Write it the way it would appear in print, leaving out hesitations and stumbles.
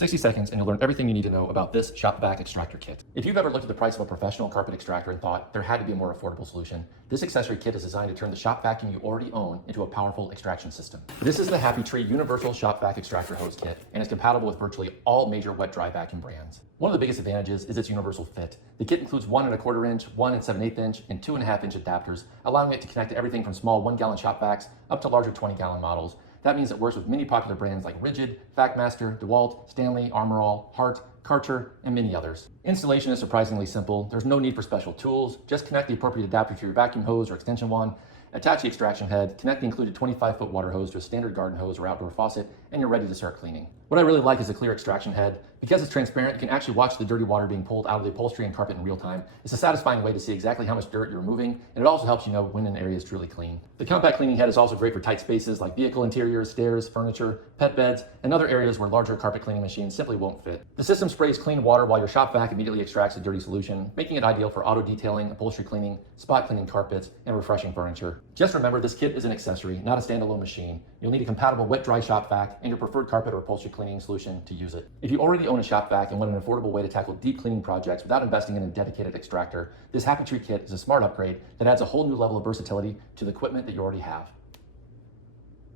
60 seconds and you'll learn everything you need to know about this Vac Extractor kit. If you've ever looked at the price of a professional carpet extractor and thought there had to be a more affordable solution, this accessory kit is designed to turn the shop vacuum you already own into a powerful extraction system. This is the Happy Tree Universal Vac Extractor Hose Kit and is compatible with virtually all major wet-dry vacuum brands. One of the biggest advantages is its universal fit. The kit includes 1 1/4 inch, 1 7/8 inch, and 2.5 inch adapters, allowing it to connect to everything from small 1-gallon shop vacs up to larger 20-gallon models. That means it works with many popular brands like Rigid, Facmaster, DeWalt, Stanley, Armor All, Hart, Karcher, and many others. Installation is surprisingly simple. There's no need for special tools. Just connect the appropriate adapter to your vacuum hose or extension wand, attach the extraction head, connect the included 25-foot water hose to a standard garden hose or outdoor faucet, and you're ready to start cleaning. What I really like is the clear extraction head. Because it's transparent, you can actually watch the dirty water being pulled out of the upholstery and carpet in real time. It's a satisfying way to see exactly how much dirt you're removing, and it also helps you know when an area is truly clean. The compact cleaning head is also great for tight spaces like vehicle interiors, stairs, furniture, pet beds, and other areas where larger carpet cleaning machines simply won't fit. The system sprays clean water while your shop vac immediately extracts a dirty solution, making it ideal for auto detailing, upholstery cleaning, spot cleaning carpets, and refreshing furniture. Just remember, this kit is an accessory, not a standalone machine. You'll need a compatible wet-dry shop vac and your preferred carpet or upholstery cleaning solution to use it. If you already own a shop vac and want an affordable way to tackle deep cleaning projects without investing in a dedicated extractor, this Happy Tree kit is a smart upgrade that adds a whole new level of versatility to the equipment that you already have.